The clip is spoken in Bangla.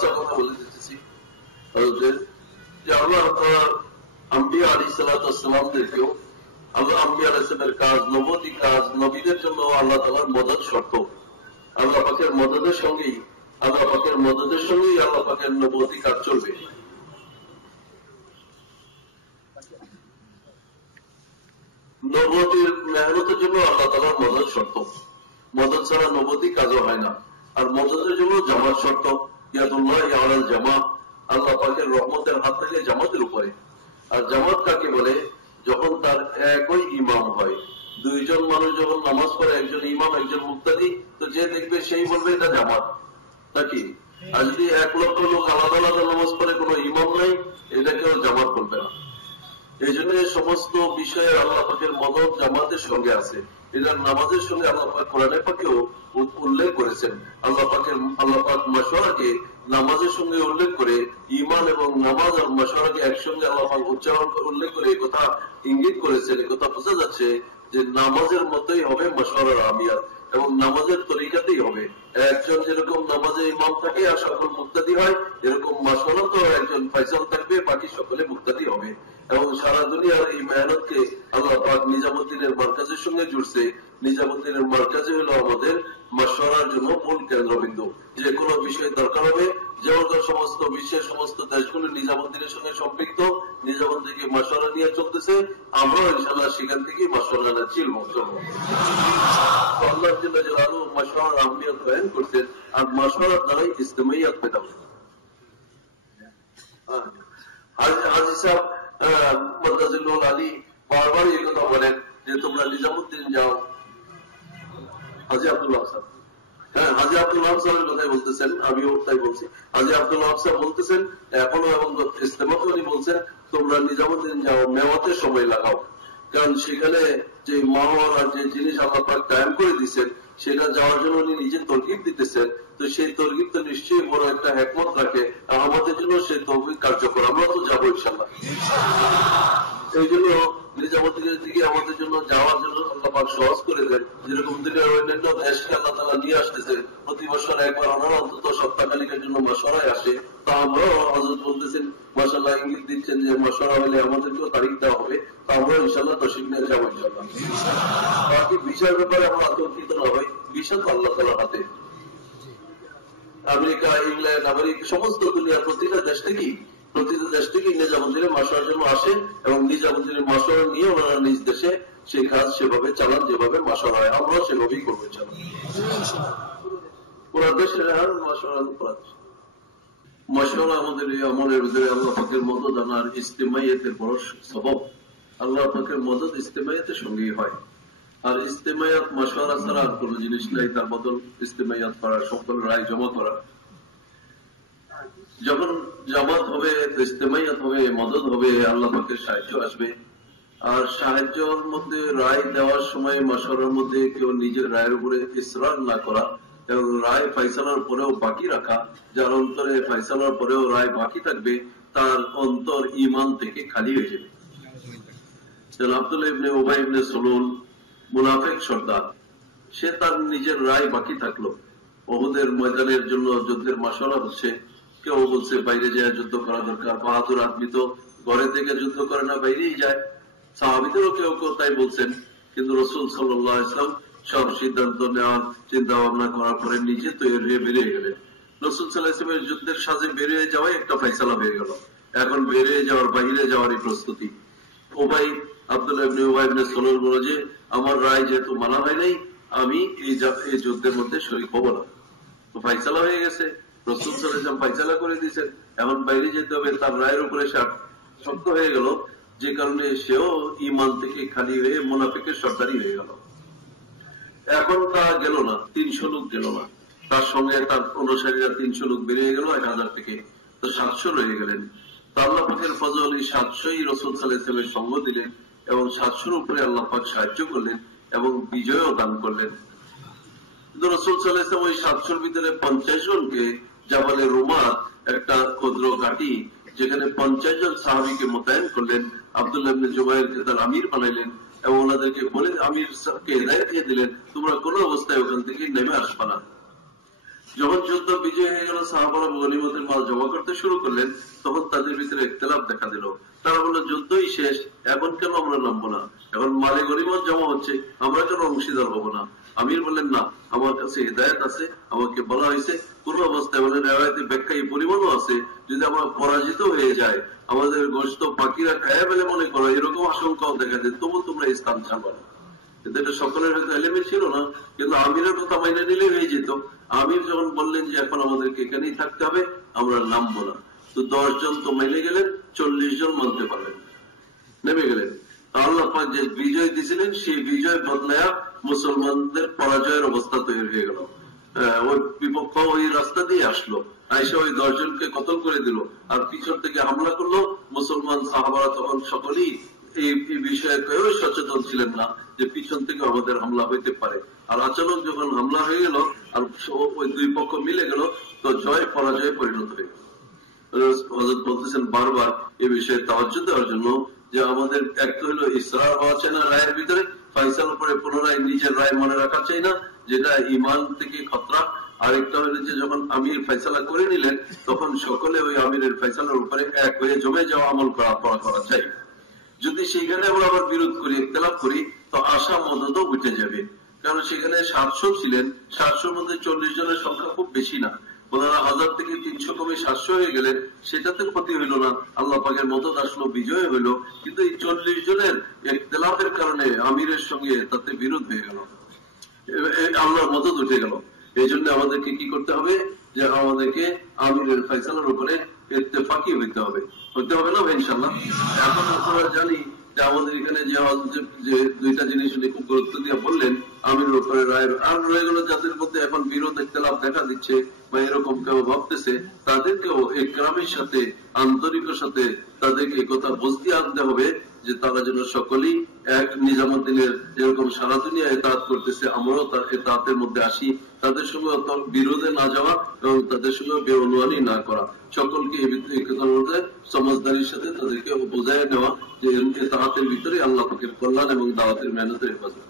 খালাসা কথা বলে দিতেছি যে আল্লাহ তাআলা আম্বিয়া আলাইহিস সালামদেরকেও আল্লাহ আম্বিয়া আলাইহিসের কাজ, নবুয়তি কাজ, নবীদের জন্য আল্লাহ তাআলার মদদ শর্ত। আল্লাহ পাকের মদদের সঙ্গেই আল্লাহ পাকের নবুয়তি কাজ চলবে। নবুয়তির মেহনতের জন্য আল্লাহ তাআলার মদদ শর্ত। মদদ ছাড়া নবুয়তি কাজও হয় না। আর মদদের জন্য জামাত শর্ত। ইয়াদুল্লাহি আলাল জামা, আল্লাহ পাকের রহমতের হাত থেকে জামাতের উপরে। আর জামাত কাকে বলে? যখন তার একই ইমাম হয়। দুইজন মানুষ যখন নামাজ পড়ে, একজন ইমাম একজন মুক্তাদি, তো যে দেখবে সেই বলবে এটা জামাত নাকি। আর যদি 1 লক্ষ লোক আলাদা আলাদা নামাজ পড়ে, কোনো ইমাম নাই, এটা কেউ জামাত বলবে না। এই জন্য সমস্ত বিষয়ে আল্লাহ পাকের মদদ জামাতের সঙ্গে আছে। এটা নামাজের সঙ্গে আল্লাহ পাক কোরআনে পাকেও উল্লেখ করেছেন। আল্লাহ পাক মাশওয়ারাকে নামাজের সঙ্গে উল্লেখ করে, ঈমান এবং নামাজ আর মাশওয়ারাকে একসঙ্গে আল্লাহ পাক উল্লেখ করে কথা ইঙ্গিত করেছেন। কথা বোঝা যাচ্ছে যে নামাজের মতোই হবে মাশওয়ারার আমিয়াত, এবং নামাজের তরিকাতেই হবে। একজন যেরকম নামাজে ইমাম থাকে আর সকল মুক্তাদি হয়, এরকম মাশওয়ারা তো একজন ফয়সাল থাকবে, বাকি সকলে মুক্তাদি হবে। এবং সারা দুনিয়ার এই মেহনতকে আল্লাহ পাক নিজামুদ্দিনের মার্কাজের সঙ্গে জুড়ছে। নিজামুদ্দিনের মার্কাজে হলো আমাদের মাশওয়ারার জন্য মূল কেন্দ্রবিন্দু। যে কোনো বিষয় দরকার হবে, যেমন সমস্ত বিশ্বের সমস্ত দেশগুলো নিজামুদ্দিনের সঙ্গে সম্পৃক্ত, নিজামুদ্দিনকে মাশওয়ারা নিয়ে চলতেছে। আমরাও ইনশাআল্লাহ সেখান থেকে মাশওয়ারা চলবো। আল্লাহ জাল্লা জালালুহু মাশওয়ারার আহমিয়ত বয়ান করতেন, আর মাশওয়ারার দ্বারাই ইজতিমাইয়াত পেদা হয়। হাজী সাহেব মাদ্রাজুল আলী বারবার এই কথা বলেন যে তোমরা নিজামুদ্দিন যাও। হাজী আব্দুল ওয়াহাব সাহেব, হ্যাঁ, হাজী আব্দুল ওয়াহাব সাহেবের কথাই বলতেছেন, আমিও তাই বলছি। হাজী আব্দুল ওয়াহাব সাহেব বলতেছেন এখনো, এবং ইস্তেমাতে উনি বলছেন তোমরা নিজামুদ্দিন যাও, মেওয়াতে সময় লাগাও। কারণ সেখানে যে মাহওয়ার আর যে জিনিস আল্লাহ পাক কায়েম করে দিচ্ছেন, সেটা যাওয়ার জন্য উনি নিজে তরগিব দিতেছেন। তো সেই তরগিব তো নিশ্চয়ই বড় একটা হিকমত রাখে, আমাদের জন্য সেই তরগিব কার্যকর। আমরা তো যাবো ইনশাআল্লাহ। এই জন্য নিজামুদ্দিনের দিকে আমাদের জন্য যাওয়ার জন্য আল্লাহ পাক সহজ করে দেন। যেরকম দুনিয়ার অন্যান্য দেশকে আল্লাহ তাআলা নিয়ে আসতেছে, প্রতি বছর একবার ওনারা অন্তত সপ্তাহখানিকের জন্য মাশওয়ারায় আসে। তা আমরাও হযরত বলতেছেন, মাশাআল্লাহ ইঙ্গিত দিচ্ছেন যে মাশওয়ারা হলে আমাদেরকেও তারিখ দেওয়া হবে। তা আমরা ইনশাআল্লাহ তশরিফ নিয়ে যাবো ইনশাআল্লাহ। বাকি বিষয়ের ব্যাপারে আমরা আতঙ্কিত না হই, বিষয় তো আল্লাহ তাআলার হাতে। আমেরিকা, ইংল্যান্ড, আমেরিকা, সমস্ত দুনিয়ার প্রতিটা দেশ থেকেই নিজামুদ্দিনে মাশওয়ারার জন্য আসে, এবং নিজামুদ্দিনের মাশওয়ারা নিয়ে ওনারা নিজ দেশে সেই কাজ সেভাবে চালান যেভাবে মাশওয়ারা হয়। আমরাও সেভাবেই করবো চালান। পুরা দেশের মাশওয়ারা আমাদের এই আমলের ভিতরে আল্লাহ পাকের মদদ আনার ইজতিমাইয়াতের বড় সবব। আল্লাহ পাকের মদদ ইজতিমাইয়াতের সঙ্গেই হয়। আর ইজতিমাইয়াত মাশওয়ারা ছাড়া আর কোন জিনিস নাই। তার বদল ইজতিমাইয়াত করা, সকল রায় জমা করা। যখন জামাত হবে, ইজতিমাইয়াত হবে, মদদ হবে, আল্লাহ পাকের সাহায্য আসবে। আর সাহায্যের মধ্যে রায় দেওয়ার সময় মাশওয়ারার মধ্যে কেউ নিজের রায়ের উপরে ইসরার না করা, এবং রায় ফয়সালার পরেও বাকি রাখা। যার অন্তরে ফয়সালার পরেও রায় বাকি থাকবে, তার অন্তর ঈমান থেকে খালি হয়ে যাবে। আব্দুল্লাহ ইবনে উবাই ইবনে সুলুল মুনাফিক সর্দার, সে তার নিজের রায় বাকি থাকলো। উহুদের ময়দানের জন্য যুদ্ধের মাশওয়ারা হচ্ছে। কেউ বলছে বাইরে যায় যুদ্ধ করা দরকার, বাহাদুর আদমি তো ঘরে থেকে যুদ্ধ করে না, বাইরেই যায়। সাহাবীদেরও কেউ কেউ তাই বলছেন। কিন্তু রাসূল সাল্লাল্লাহু আলাইহি ওয়াসাল্লাম সব সিদ্ধান্ত নেওয়ার চিন্তা ভাবনা করার পরে নিজে তৈরি হয়ে বেরিয়ে গেলেন। রাসূল সাল্লাল্লাহু আলাইহি ওয়াসাল্লামের যুদ্ধের সাজে বেরিয়ে যাওয়াই একটা ফয়সালা হয়ে গেল। এখন বেরিয়ে যাওয়ার, বাইরে যাওয়ারই প্রস্তুতি। আব্দুল্লাহ ইবনে উবাই ইবনে সুলুল বলল যে আমার রায় যেহেতু মানা হয় নাই, আমি এই যুদ্ধের মধ্যে শরীক হব না। তো ফয়সালা হয়ে গেছে, রাসূল সাল্লাল্লাহু আলাইহি ওয়াসাল্লাম ফয়সালা করে দিয়েছেন, এখন বাইরে যেতে হবে। তার রায়ের উপরে শক্ত হয়ে গেল, যে কারণে সেও ঈমান থেকে খালি হয়ে মুনাফিকের সর্দারি হয়ে গেল। এখন তা গেল না, 300 লোক গেল না, তার সঙ্গে তার অনুসারীরা 300 লোক বেরিয়ে গেল 1000 থেকে, তো 700 রয়ে গেলেন। আল্লাহ পাকের ফজল এই 700ই রাসূল সাল্লাল্লাহু আলাইহি ওয়াসাল্লামের সঙ্গ দিলেন, এবং 700-র উপরে আল্লাহ পাক সাহায্য করলেন এবং বিজয়ও দান করলেন। কিন্তু রাসূল সাল্লাল্লাহু আলাইহি ওয়াসাল্লাম ওই 700-র ভিতরে 50 জনকে জাবালে রুমাত, একটা ক্ষুদ্র ঘাঁটি, যেখানে 50 জন সাহাবীকে মোতায়েন করলেন। আব্দুল্লাহ ইবনে জুবাইরকে তার আমির বানাইলেন, এবং ওনাদেরকে বলে আমিরকে হিদায়াত দিয়ে দিলেন তোমরা কোন অবস্থায় ওখান থেকে নেমে আসবা না। যখন যুদ্ধ বিজয় হয়ে গেল, সাহাবারা গনিমতের মাল জমা করতে শুরু করলেন, তখন তাদের ভিতরে ইখতিলাফ দেখা দিল। তারা বললো যুদ্ধই শেষ, এখন কেন আমরা নামবো না? এখন মালে গনিমত জমা হচ্ছে, আমরা কেন অংশীদার হবো না? আমির বললেন না, আমার কাছে হিদায়াত আছে, আমাকে বলা হয়েছে কোন অবস্থায়, মানে রেওয়ায়তের ব্যাখ্যা এই পরিমাণও আছে, যদি আমরা পরাজিত হয়ে যায়, আমাদের গোশত বাকিরা খায়া বলে মনে করো, এরকম আশঙ্কাও দেখা যায়, তবু তোমরা স্থান ছাড়বা না। কিন্তু এটা সকলের হয়তো এলেমে ছিল না, কিন্তু আমিরের কথা মাইনে নিলে হয়ে যেত। আমির যখন বললেন যে এখন আমাদেরকে এখানেই থাকতে হবে, আমরা নামবো না, তো 10 জন তো মেনে গেলেন, 40 জন মানতে পারলেন, নেমে গেলেন। আল্লাহ পাক যে বিজয় দিয়েছিলেন, সেই বিজয় বদলায়া মুসলমানদের পরাজয়ের অবস্থা তৈরি হয়ে গেল। ওই বিপক্ষ ওই রাস্তা দিয়ে আসলো, আইসা ওই 10 জনকে কতল করে দিল, আর পিছন থেকে হামলা করলো। মুসলমান সাহাবারা তখন সকলেই এই বিষয়ে কেউ সচেতন ছিলেন না যে পিছন থেকে আমাদের হামলা হইতে পারে। আর আচানক যখন হামলা হয়ে গেল আর ওই দুই পক্ষ মিলে গেল, তো জয় পরাজয়ে পরিণত হয়ে গেল। হযরত বলতেছেন বারবার এই বিষয়ে তাওয়াজ্জুহ দেওয়ার জন্য, যে আমাদের একটা হলো ইসরার হওয়া চাই না রায়ের ভিতরে, ফয়সালার উপরে পুনরায় নিজের রায় মনে রাখা চাই না, যেটা ঈমান থেকে খতরা। আরেকটা হলো যে যখন আমির ফয়সালা করে নিলেন, তখন সকলে ওই আমিরের ফয়সালার উপরে এক হয়ে জমে যাওয়া আমল করা চাই। যদি সেখানে আমরা আবার বিরোধ করি, ইখতিলাফ করি, তো আশা মদত উঠে যাবে। কারণ সেখানে 700 ছিলেন, 700 মধ্যে 40 জনের সংখ্যা খুব বেশি না। ওনারা 1000 থেকে 300 কমে 700 হয়ে গেলেন, সেটাতে ক্ষতি হইল না, আল্লাহ পাকের মদত আসলো, বিজয় হইল। কিন্তু এই 40 জনের ইখতিলাফের কারণে আমিরের সঙ্গে তাতে বিরোধ হয়ে গেল, আল্লাহর মদত উঠে গেল। এই জন্য আমাদেরকে কি করতে হবে, যে আমাদেরকে আমিরের ফয়সালার উপরে ইত্তেফাকি হইতে হবে না ইনশাআল্লাহ। এখন আপনারা জানি যে আমাদের এখানে যে দুইটা জিনিস উনি খুব গুরুত্ব দিয়ে বললেন, আমিরের উপরে রায়ের, আর রয়ে গেল যাদের মধ্যে এখন বিরোধ ইখতিলাফ দেখা দিচ্ছে বা এরকম কেউ ভাবতেছে, তাদেরকেও ইকরামের সাথে, আন্তরিকের সাথে তাদেরকে কথা বুঝতে আনতে হবে যে তারা যেন সকলেই এক নিজামুদ্দিনের যেরকম সারা দুনিয়া ইতাআত করতেছে, আমরাও তার ইতাআতের মধ্যে আসি, তাদের সঙ্গে বিরোধে না যাওয়া এবং তাদের সঙ্গে বেঅনুয়ানি না করা, সকলকে এই কথার মধ্যে সমাজদারির সাথে তাদেরকে বোঝায় নেওয়া যে ইতাআতের ভিতরে আল্লাহ পাকের কল্যাণ এবং দাওয়াতের মেহনতের হেফাজত।